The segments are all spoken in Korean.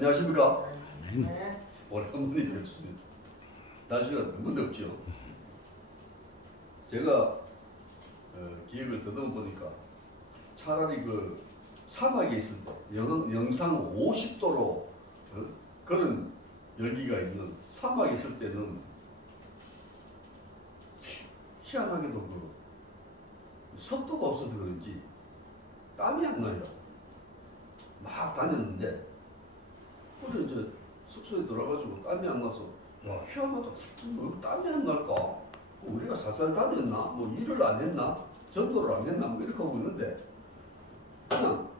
안녕하십니까? 네. 오랜만에 뵙습니다. 날씨가 너무 덥죠. 제가 기획을 더듬어 보니까 차라리 그 사막에 있을 때 영상 50도로 그런 열기가 있는 사막에 있을 때는 희한하게도 그 습도가 없어서 그런지 땀이 안 나요. 막 다녔는데 오늘 이제 숙소에 들어가가지고 땀이 안 나서 와 희한하다. 왜 땀이 안 날까? 우리가 살살 다녔나? 뭐 일을 안 했나? 전도를 안 했나? 뭐 이렇게 하고 있는데 그냥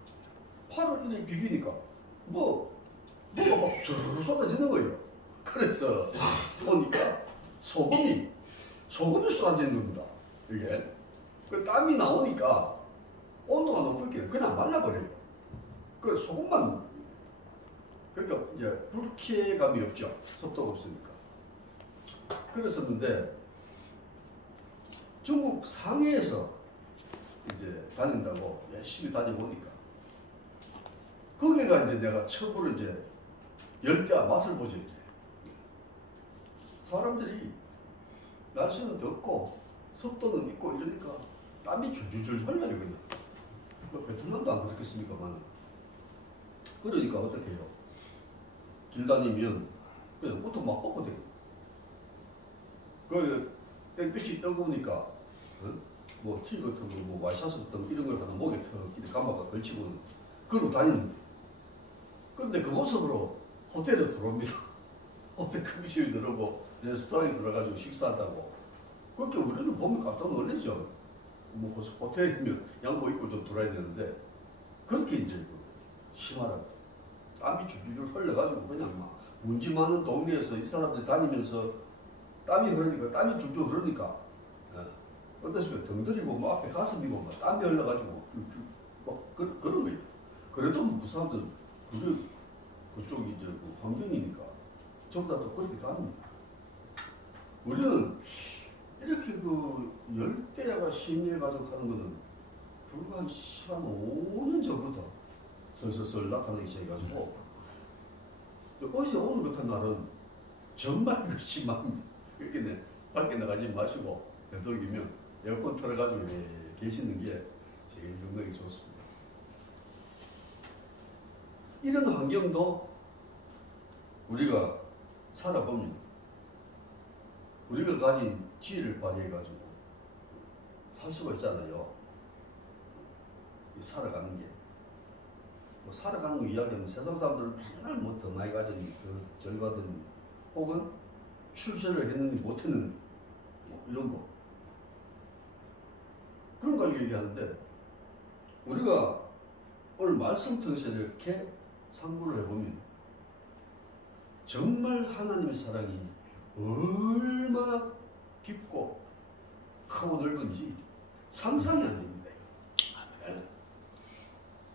팔을 이렇게 비비니까 뭐가 막 수르르 쏟아지는 거예요. 그래서 보니까 소금이 쏟아지는 겁니다. 이게 그 땀이 나오니까 온도가 높을게 그냥 말라버려요. 그 소금만 그러니까 이제 불쾌감이 없죠. 습도가 없으니까. 그랬었는데 중국 상해에서 이제 다닌다고 열심히 다녀보니까 거기가 이제 내가 처음으로 이제 열대야 맛을 보죠. 이제 사람들이 날씨는 덥고 습도는 있고 이러니까 땀이 줄줄줄 흘러요. 그냥 뭐 베트남도 안 그렇겠습니까만 그러니까 어떻게 해요? 길 다니면 그냥 옷도 막 벗고 돼요. 그 땡볕이 뜨거우니까 뭐 티 같은 거, 뭐 와이셔츠 같은 거 이런 걸 하나 목에 턱 이렇게 감아가 걸치고 그러고 다니는 거예요. 그런데 그 모습으로 호텔에 들어옵니다. 호텔 커피숍에 들어오고 레스토랑에 들어가지고 식사한다고. 그렇게 우리는 보면 깜짝 놀라죠. 뭐 호텔이면 양복 입고 좀 돌아야 되는데 그렇게 이제 심하라고 땀이 줄줄 흘러가지고 그냥 막 먼지 많은 동네에서 이 사람들이 다니면서 땀이 흐르니까 땀이 줄줄 흐르니까 어떻습니까? 덩들이고 뭐 앞에 가슴이고 뭐 땀이 흘러가지고 막 그런 거예요. 그래도 뭐 그 사람들 그쪽이 이제 그 환경이니까 전부 다 또 그렇게 다닙니다. 우리는 이렇게 그 열대야가 심해가지고 하는 거는 불과 한 5년 전부터 슬슬 나타나기 시작해가지고 어제 오늘 같은 날은 정말 그 심합니다. 그렇게 밖에 나가지 마시고 되도록이면 에어컨 틀어가지고 계시는 게 제일 건강에 좋습니다. 이런 환경도 우리가 살아보면 우리가 가진 지혜를 발휘해가지고 살 수가 있잖아요. 살아가는 게. 뭐 살아가는 거 이야기하면 세상 사람들은 맨날 뭐 더 많이 가졌니, 더 절 받았니, 혹은 출세를 했느니 못했느니, 뭐 이런 거. 그런 걸 얘기하는데, 우리가 오늘 말씀 통해서 이렇게 상고를 해보면, 정말 하나님의 사랑이 얼마나 깊고 크고 넓은지 상상이 안 됩니다.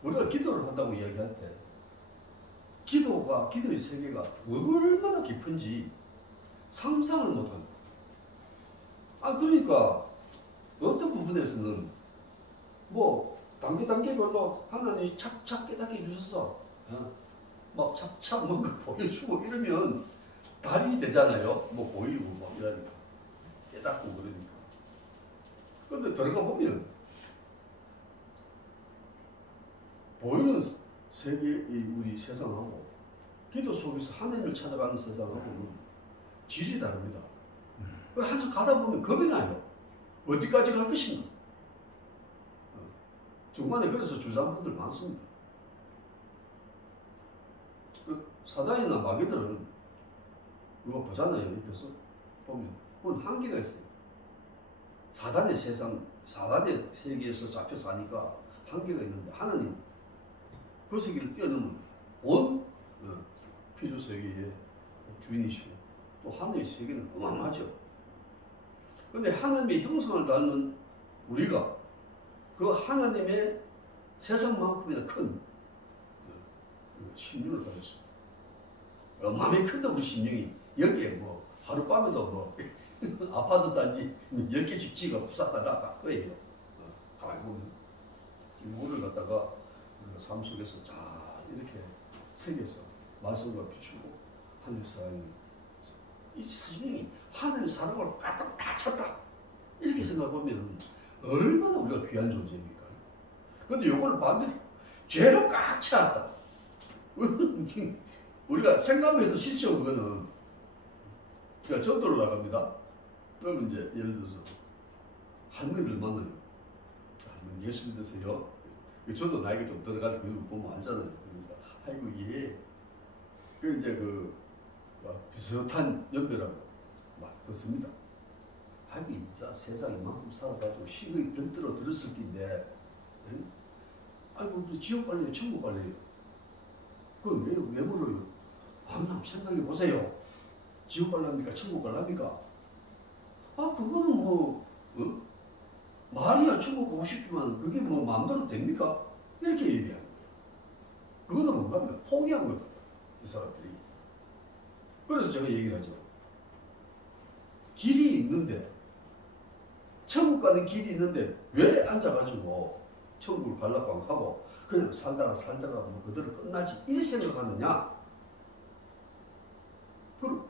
우리가 기도를 한다고 이야기할 때 기도의 세계가 얼마나 깊은지 상상을 못합니다. 그러니까 어떤 부분에서는 뭐 단계별로 하나님이 착착 깨닫게 해주셔서 막 착착 뭔가 보여주고 이러면 달이 되잖아요. 뭐 보이고 막 이러니까 깨닫고 그러니까. 근데 들어가 보면 보이는 세계, 우리 세상하고 기도 속에서 하나님을 찾아가는 세상하고는 질이 다릅니다. 한참 가다 보면 겁이 나요. 어디까지 갈 것인가. 중간에 그래서 주장분들 많습니다. 그 사단이나 마귀들은 이거 보잖아요. 옆에서 보면 그건 한계가 있어요. 사단의 세계에서 잡혀 사니까 한계가 있는데 하나님 그 세계를 뛰어넘은 온 피조 세계의 주인이시고 또 하늘의 세계는 어마어마하죠. 그런데 하나님의 형상을 닮은 우리가 그 하나님의 세상만큼이나 큰 심령을 가졌습니다. 어마어마하게 큰다 우리 심령이. 여기에 뭐 하룻밤에도 뭐 아파트 단지 10개씩 지가 부쌌다가 다 거예요. 가만히 보면 이 물을 갖다가 삶 속에서 잘 이렇게 새겨서 말씀과 비추고 하늘 사랑이 이 성령이 하늘 사랑으로 가득 다 찼다. 이렇게 생각하면 얼마나 우리가 귀한 존재입니까? 근데 요거를 반대로 죄로 꽉 찼다. 우리가 생각해도 싫죠, 그거는. 그러니까 전도로 나갑니다. 그러면 이제 예를 들어서 할머니들 만나요. 할머니 예수 믿으세요? 저도 나이가 좀 들어가지고 그걸 보면 알잖아요. 그러니까 아이고 예. 그 이제 그 비슷한 연배라고 막 듣습니다. 아이고 진짜 세상 이만큼 살아가지고 식의 병들어 들었을 텐데, 응? 아이고 지옥 갈래요, 천국 갈래요? 그럼 왜 물어요? 한번 생각해 보세요. 지옥 갈랍니까, 천국 갈랍니까? 아 그거는 뭐 말이야 천국 가고 싶지만 그게 뭐 마음대로 됩니까? 이렇게 얘기하는 거예요. 그거는 뭔가 하면 포기한 거거든, 이 사람들이. 그래서 제가 얘기를 하죠. 길이 있는데, 천국 가는 길이 있는데 왜 앉아가지고 천국을 가려고 안 하고 그냥 살다가 뭐 그대로 끝나지 이렇게 생각하느냐? 그럼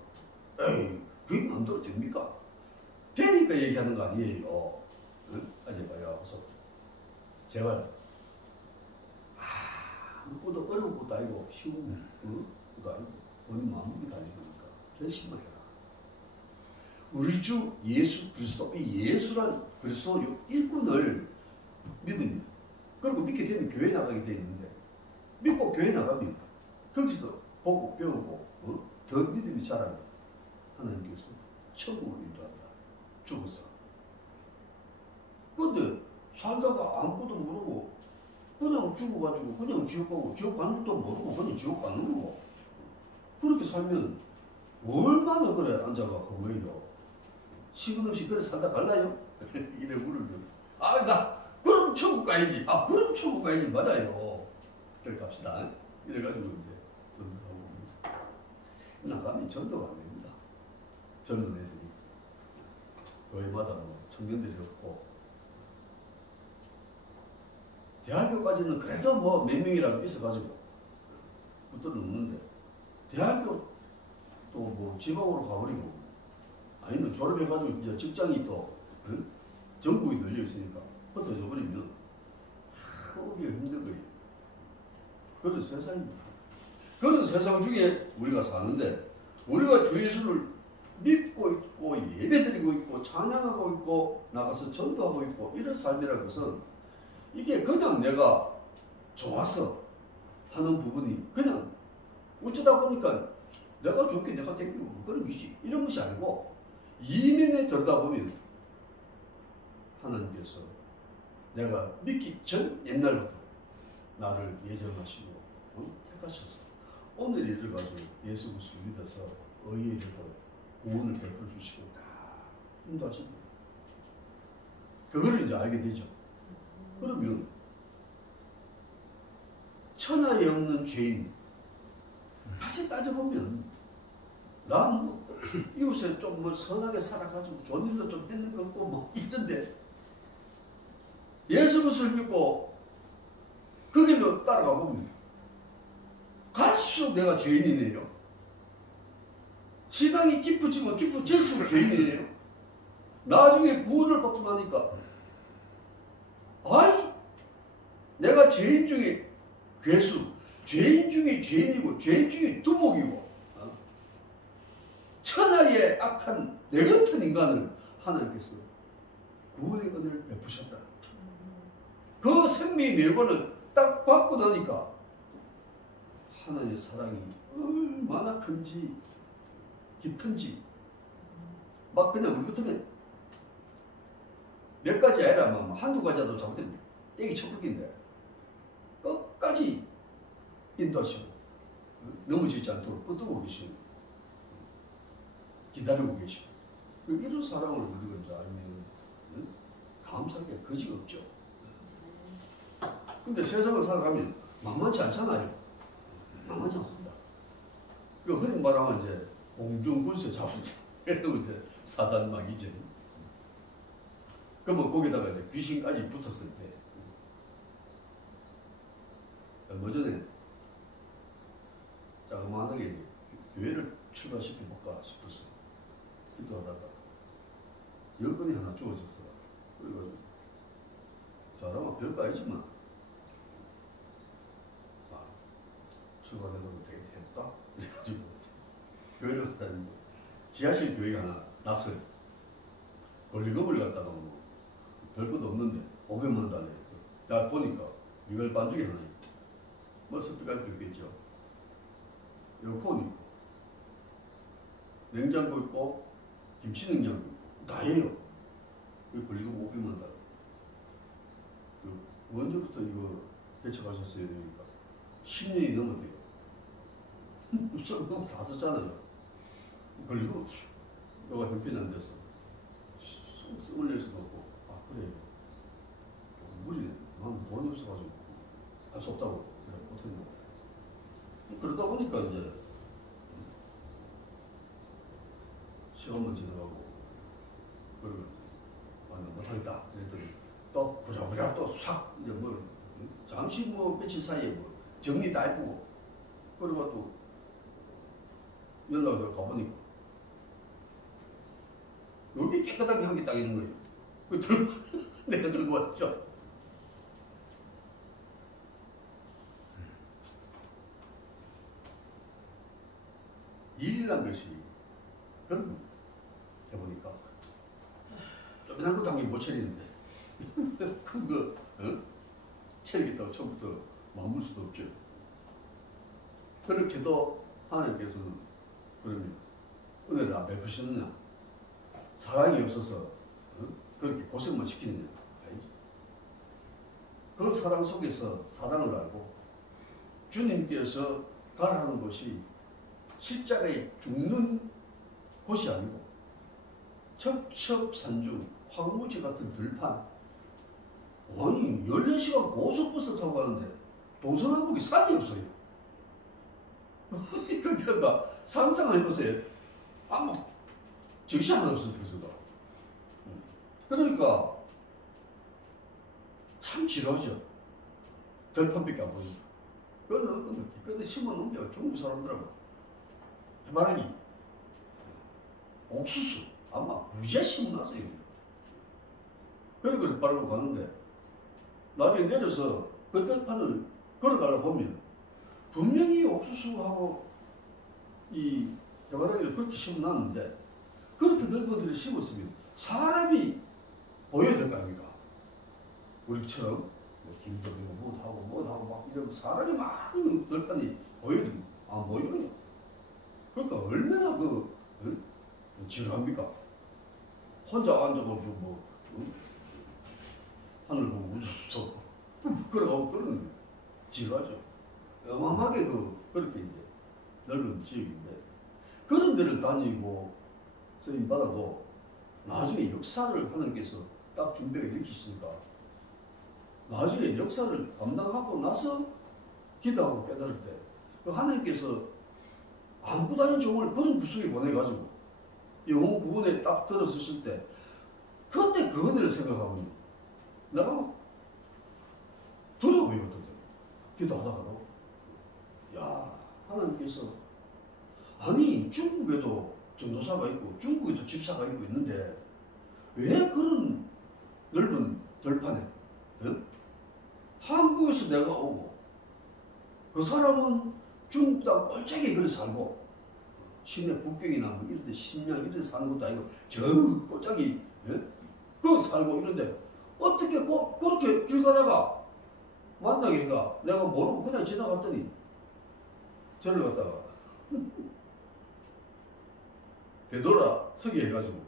에이 그게 마음대로 됩니까? 되니까 얘기하는 거 아니에요. 응? 아니 봐요. 그래서 제발 아무것도 어려운 것도 아니고 쉬운 것도 아니고 본인 마음이 달리니까 결심을 해라. 우리 주 예수 그리스도, 이 예수란 그리스도 일꾼을 믿으면, 그리고 믿게 되면 교회 나가게 돼 있는데, 믿고 교회 나가면 거기서 보고 배우고 더 믿음이 자라면 하나님께서 천국을 인도한다. 죽어서. 근데 살다가 아무것도 모르고 그냥 죽어가지고 그냥 지옥 가고, 지옥 가는 것도 모르고 그냥 지옥 가는 거고, 그렇게 살면 얼마나 그래 앉아가 허무해요. 시간 없이 그래 살다 갈라요? 이래 물으면 그럼 천국 가야지. 그럼 천국 가야지. 맞아요. 그래 갑시다. 이래가지고 이제 전도하고 나가면 전도가 안 됩니다. 젊은 애들이 교회마다 뭐 청년들이 없고, 대학교까지는 그래도 뭐 몇 명이라도 있어가지고 그것도 없는데, 대학교 또 뭐 지방으로 가버리고, 아니면 졸업해가지고 이제 직장이 또 전국이 널려 있으니까 흩어져 버리면 오기가 힘든 거예요. 그런 세상입니다. 그런 세상 중에 우리가 사는데, 우리가 주 예수를 믿고 있고 예배드리고 있고 찬양하고 있고 나가서 전도하고 있고 이런 삶이라는 것은, 이게 그냥 내가 좋아서 하는 부분이 그냥 어쩌다 보니까 내가 좋게 내가 땡기고 그런 것이 이런 것이 아니고, 이면에 들여다보면 하나님께서 내가 믿기 전 옛날부터 나를 예정하시고 택하셔서 오늘 이르가지고 예수 그리스도 믿어서 의에 이르러 구원을 베풀어 주시고 다 인도하십니다. 그거를 이제 알게 되죠. 그러면 천하에 없는 죄인, 다시 따져보면 난 뭐 이웃에 좀 뭐 선하게 살아가지고 좋은 일도 좀 했는 것 같고 뭐 이런데, 예수 그리스도를 믿고 그 길로 따라가 보면 갈수록 내가 죄인이네요. 신앙이 깊어지면 깊어질수록 죄인이네요. 나중에 구원을 받고 나니까 내가 죄인 중에 괴수, 죄인 중에 죄인이고 죄인 중에 두목이고 천하의 악한 내 같은 인간을 하나님께서 구원의 은혜를 베푸셨다. 그 생명의 멸관을 딱 받고 나니까 하나님의 사랑이 얼마나 큰지 깊은지, 막 그냥 우리 같으면 몇 가지 아니라 뭐 한두 가지라도 잘못되면 떼기 척박인데 끝까지 인도하시고 넘어지지 않도록 뻗어오고 계시고 기다리고 계시고, 이런 사랑을 우리가 이제 알면 감사할 게 거지가 없죠. 근데 세상을 살아가면 만만치 않잖아요. 만만치 않습니다. 그 흔히 말하면 이제 공중군세 잡으면서 그래도 이제 사단막이죠. 그러면 거기다가 이제 귀신까지 붙었을 때, 얼마 전에 자그마하게 교회를 출발시켜볼까 싶어서 기도하다가 여건이 하나 주어졌어. 그래가지고 잘하면 별거 아니지만 출발해도 되겠다 이래가지고 교회를 다니고 지하실 교회가 하나 났어요. 권리금을 갖다가 뭐 별것도 없는데 500만 달러. 나 보니까 이걸 반죽이 하나 있고 뭐 습득할 게 있겠죠. 에어컨 있고 냉장고 있고 김치 냉장고 있고 다예요. 그 권리금 500만 달러. 언제부터 이거 개척하셨어요? 그러니까 10년이 넘었대요. 너무 다 썼잖아요. 그리고 너가 형편이 안 돼서 숨을 낼 수도 없고 그래 무리네. 난 돈이 없어가지고 할 수 없다고 그래 못했는 거야. 그러다 보니까 이제 시간만 지나가고 그러면 못하겠다 그랬더니 또 부랴부랴 또 싹 이제 뭐 잠시 뭐 며칠 사이에 뭐 정리 다 해보고 그러고 또 연락을 가보니까 여기 깨끗하게 한 게 딱 있는 거예요. 그 내가 들고 왔죠. 일이란 것이 그런 해보니까 조그만 것도 한 개 못 차리는데 큰 거 차리겠다고 처음부터 마음을 수도 없죠. 그렇게도 하나님께서는 그러면 은혜를 안 베푸시느냐, 사랑이 없어서 그렇게 고생만 시키느냐. 아니죠. 그 사랑 속에서 사랑을 알고 주님께서 가라는 곳이 십자가에 죽는 곳이 아니고 첩첩산중 황무지 같은 들판. 아니 14시간 고속버스 타고 가는데 동서남북이 산이 없어요. 그러니까 상상해보세요. 아무 정시 하나 없어 특수다. 그러니까 참 지루하죠. 들판밖에 안 보니까. 그거는 기껏 심어놓은 게 중국 사람들하고 해바라기, 옥수수 아마 무지하 심어놨어요. 그래서 바르고 가는데 나중에 내려서 그 들판을 걸어가려고 보면 분명히 옥수수하고 이 해바라기를 그렇게 심어놨는데 그렇게 넓어들여 심었으면 사람이 보여야 될 거 아닙니까? 우리처럼 뭐 김도 되고 뭐하고 막 이러고 사람이 많은 들판이 보여야 됩니다. 안 보여요. 그러니까 얼마나 지루합니까? 혼자 앉아가지고 뭐 하늘 보고 웃었어. 그러고 그러는 지루하죠. 어마어마하게 그렇게 이제 넓은 지역인데 그런 데를 다니고 쓰임 받아도 나중에 역사를 하나님께서 딱 준비가 일으키시니까 나중에 역사를 감당하고 나서 기도하고 깨달을 때 하나님께서 아무것도 아닌 종을 그런 구석에 보내가지고 영혼 구원에 딱 들어섰을 때 그때 그 은혜를 생각하면 내가 두려워요. 기도하다가도 야 하나님께서 아니 중국에도 전도사가 있고 중국에도 집사가 있고 있는데 왜 그런 넓은 들판에 한국에서 내가 오고 그 사람은 중국 땅 꼴짝에 그래 살고 시내 북경이나 뭐 이런 데 심양 이런 데 사는 것도 아니고 저 꼴짝이 거기 살고 이런데 어떻게 그렇게 길 가다가 만나게 해가 내가 모르고 그냥 지나갔더니 저를 갖다가 되돌아 서게 해가지고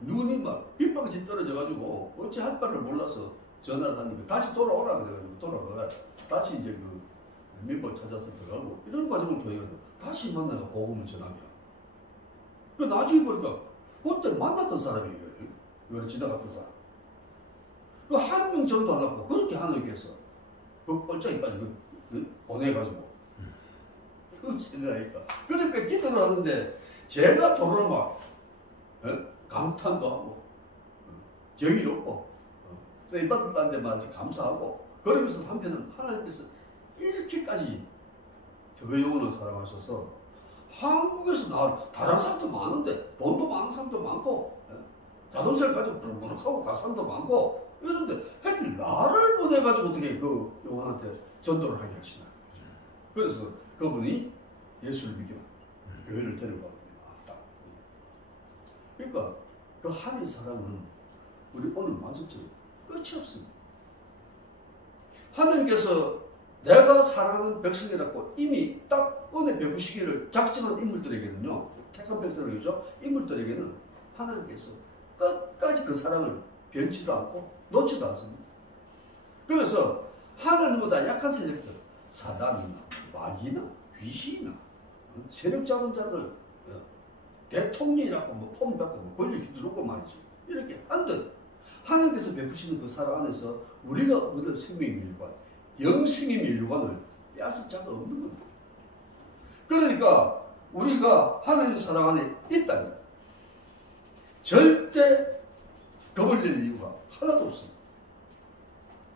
눈이 막 빗방울이 떨어져가지고 어찌 할 바를 몰라서 전화를 하니까 다시 돌아오라 그래가지고 돌아가 다시 이제 그 멤버 찾아서 들어가고 이런 과정을 통해가지고 다시 만나가 복음을 전하게. 그 나중에 보니까 그때 만났던 사람이에요. 여기 지나갔던 사람. 그 한 명 정도 안 났고 그렇게 하나님께서 그 뻘짝이 빠지고 보내가지고 그 생각하니까 그러니까 기도를 하는데 제가 도로 막 감탄도 하고 경이롭고 쓰임받았다는 데만 감사하고 그러면서 한편은 하나님께서 이렇게까지 더 영혼을 사랑하셔서 한국에서 다른 사람도 많은데 돈도 많은 사람도 많고 자동차를 가지고 부룩부룩하고 갈 사람도 많고 이런데 하필 나를 보내가지고 어떻게 그 영혼한테 전도를 하게 하시나. 그래서 그분이 예수를 믿기만 교회를 데려가고 그러니까 그 하나님 사랑은 우리 오늘 말씀처럼 끝이 없습니다. 하나님께서 내가 사랑하는 백성이라고 이미 딱 은혜 베푸시기를 작정한 인물들에게는요, 택한 백성이죠, 인물들에게는 하나님께서 끝까지 그 사랑을 변치도 않고 놓지도 않습니다. 그래서 하나님보다 약한 세력들, 사단이나 마귀나 귀신이나 세력 잡은 자들, 대통령이라고 폼 받고 권력 휘두르고 말이죠. 이렇게 한들 하나님께서 베푸시는 그 사랑 안에서 우리가 얻을 생명의 멸관, 영생의 멸관을 빼앗을 자가 없는 겁니다. 그러니까 우리가 하나님의 사랑 안에 있다면 절대 겁을 낼 이유가 하나도 없습니다.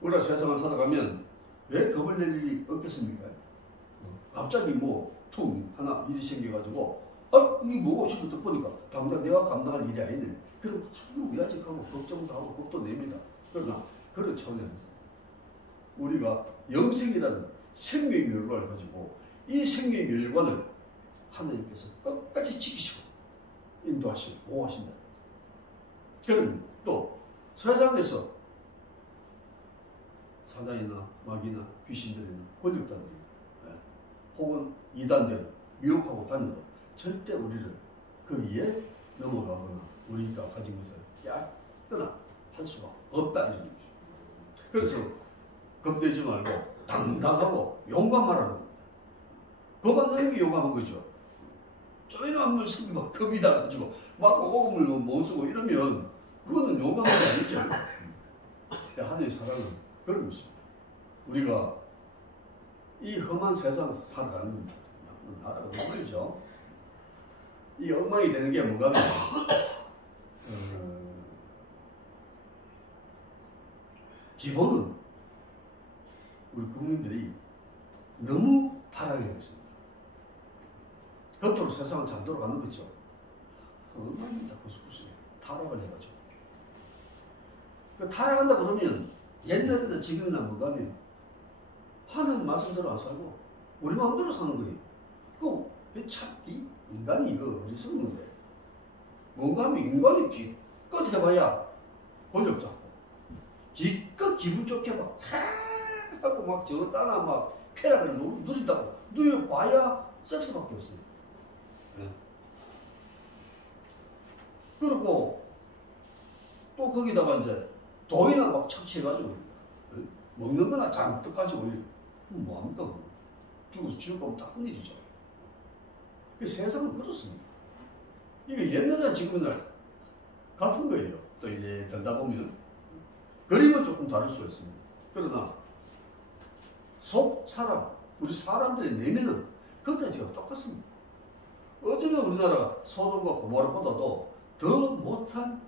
우리가 세상을 살아가면 왜 겁을 낼 일이 없겠습니까? 갑자기 퉁 하나 일이 생겨가지고 이게 뭐고 싶은 딱 보니까 당장 내가 감당할 일이 아니네. 그럼 하도 위아직하고 걱정도 하고 겁도 냅니다. 그러나 그런 차원에는 우리가 영생이라는 생명의 멸관을 가지고 이 생명의 멸관을 하나님께서 끝까지 지키시고 인도하시고 보호하신다. 그럼 또 세상에서 사단이나 마귀나 귀신들이나 권력자들이 혹은 이단들 미혹하고 다녀도 절대 우리를 거기에 넘어가거나 우리가 가진 것을 얕거나 할 수가 없다 이런 거죠. 그래서 겁내지 말고 당당하고 용감하라는 겁니다. 겁 안 나는 게 용감한 거죠. 쪼매만 물 쓰고 막 겁이 나가지고 막 오금을 못 쓰고 이러면 그거는 용감한 게 아니죠. 하나님의 사랑은 그런 것입니다. 우리가 이 험한 세상에서 살아가는 나라가 엉망이죠. 이 엉망이 되는 게 뭔가 하면 기본은 우리 국민들이 너무 타락해 있습니다. 겉으로 세상은 잘 돌아가는 거죠. 엉망이 자꾸 타락을 해가지고. 타락한다 그러면 옛날에도 지금이나 뭐가 하면 하나님 말씀대로 안 살고 우리 마음대로 사는 거예요. 그 참 인간이 이거 어리석은 건데 뭔가 하면 인간이 기껏 해봐야 권력 잡고 기껏 기분 좋게 막 하고 막 저 따나 막 쾌락을 누린다고 누려봐야 섹스밖에 없어요. 네. 그리고 또 거기다가 이제 돈이나 막 착취해가지고 먹는 거나 잔뜩 가지고 뭐합니까? 죽어서 죽을 거면 다 끝내주죠. 세상은 그렇습니다. 이게 옛날이나 지금이나 같은 거예요. 또 이제 들다 보면 그림은 조금 다를 수 있습니다. 그러나 속 사람, 우리 사람들의 내면은 그때지가 똑같습니다. 어쩌면 우리나라 소돔과 고모라보다도 더 못한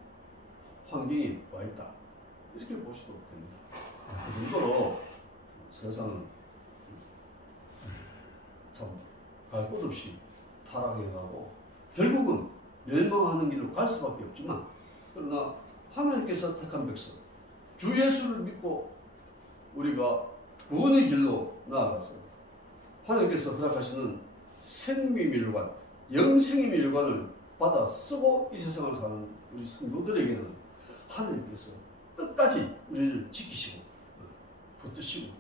환경에 와 있다. 이렇게 보셔도 됩니다. 그 정도로 세상은 참 갈 곳 없이 타락해가고 결국은 멸망하는 길로 갈 수밖에 없지만, 그러나 하나님께서 택한 백성 주 예수를 믿고 우리가 구원의 길로 나아가서 하나님께서 허락하시는 생명의 멸관, 영생의 멸관을 받아 쓰고 이 세상을 사는 우리 성도들에게는 하나님께서 끝까지 우리를 지키시고 붙드시고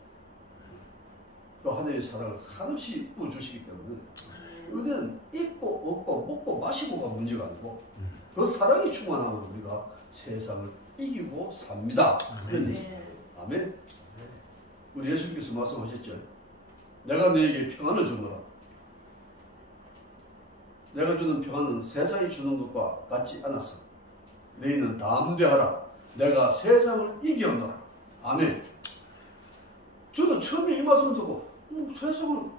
또 하나님의 사랑을 한없이 부어주시기 때문에 은혜는 있고 없고 먹고 마시고가 문제가 아니고 그 사랑이 충만하면 우리가 세상을 이기고 삽니다. 아멘. 우리 예수님께서 말씀하셨죠. 내가 너에게 평안을 주노라. 내가 주는 평안은 세상이 주는 것과 같지 않았어. 너희는 담대하라. 내가 세상을 이겨노라. 아멘. 저는 처음에 이 말씀 듣고 세상을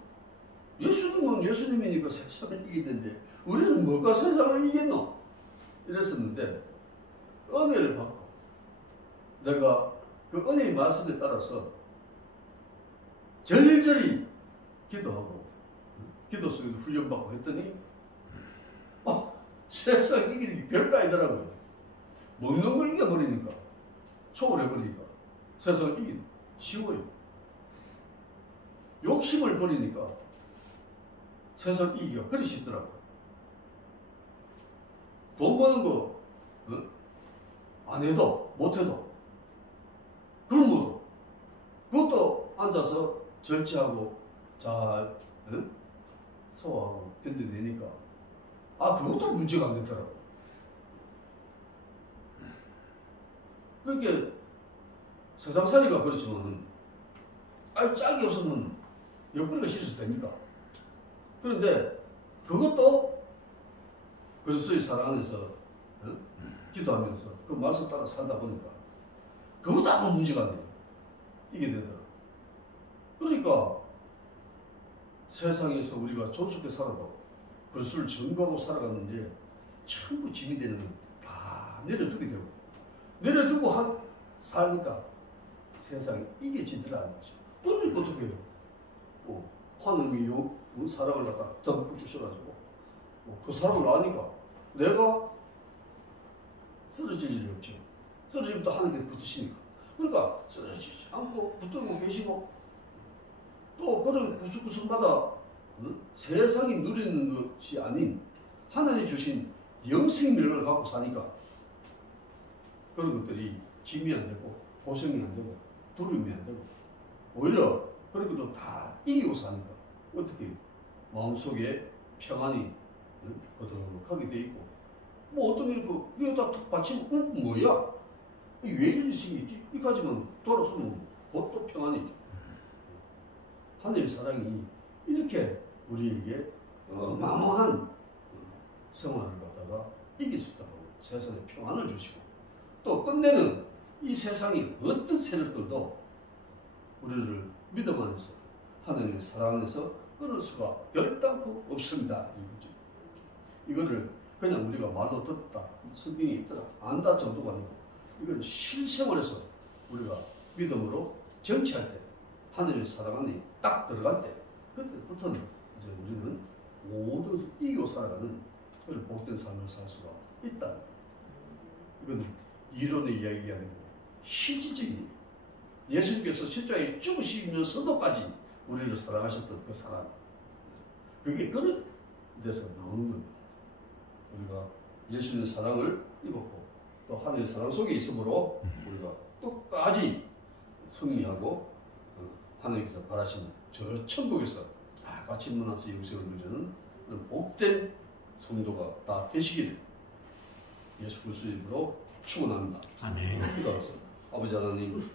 예수님은 예수님이니까 세상을 이기는데 우리는 뭐가 세상을 이겼노? 이랬었는데 은혜를 받고 내가 그 은혜의 말씀에 따라서 절절히 기도하고 기도 속에서 훈련받고 했더니 세상 이기는 게 별거 아니더라고요. 먹는 거 이겨버리니까, 초월해버리니까 세상을 이기는 쉬워요. 욕심을 버리니까 세상을 이기기가 그리 쉽더라고요. 돈 버는 거 안 해도 못해도 굶어도 그것도 앉아서 절제하고 잘 소화하고 견뎌내니까 그것도 문제가 안 되더라고요. 그렇게 세상살이가 그렇지만 짝이 없으면 옆구리가 시려서 됩니까? 그런데 그것도 그리스도의 사랑 안에서 기도하면서 그 말씀 따라 살다 보니까 그것도 아무 문제가 안 돼요. 이게 되더라고요. 그러니까 세상에서 우리가 존속해 살아도 그리스도를 증거하고 살아갔는데 전부 짐이 되는 건 다 내려두게 되고 내려두고 살니까 세상이 이겨지더라는 거죠. 그러니까 어떻게 해요? 하나님이 사랑을 갖다 듬뿍 주셔가지고 그 사랑을 아니까 내가 쓰러질 일이 없죠. 쓰러지면 또 하나님께 붙으시니까. 그러니까 쓰러지지 않고 붙들고 계시고 또 그런 구석구석마다 세상이 누리는 것이 아닌 하나님이 주신 영생 능력을 갖고 사니까 그런 것들이 짐이 안 되고 고생이 안 되고 두려움이 안 되고 오히려 그런 것도 다 이기고 사니까 어떻게 마음속에 평안이 거듭하게 돼 있고 뭐 어떤 일도 이거 다 받치면 뭐야? 이 외길식이지 이까지만 돌아서면 곧 또 평안이죠. 하늘의 사랑이 이렇게 우리에게 어마어마한 생활을 갖다가 이길 수 있다고 세상에 평안을 주시고 또 끝내는 이 세상의 어떤 세력들도 우리를 믿음 안에서 하나님의 사랑 안에서 끊을 수가 별단코 없습니다. 이거를 그냥 우리가 말로 듣다, 성경에 있더라, 안다 정도가 아니고 이걸 실생활에서 우리가 믿음으로 정치할 때 하나님의 사랑 안에 딱 들어갈 때 그때부터는 이제 우리는 모든 것을 이기고 살아가는 그런 복된 삶을 살 수가 있다. 이건 이론의 이야기가 아니고 실질적인 얘기. 예수님께서 십자가에 죽으시면서도까지 우리를 사랑하셨던 그 사랑, 그게 그런 데서 나오는 겁니다. 우리가 예수님의 사랑을 입었고 또 하나님의 사랑 속에 있으므로 우리가 끝까지 승리하고 하나님께서 바라시는 저 천국에서 같이 만나서 영생을 누리는 복된 성도가 다 되시기를 예수 그리스도의 이름으로 축원합니다. 아멘. 기도하겠습니다. 아버지 하나님,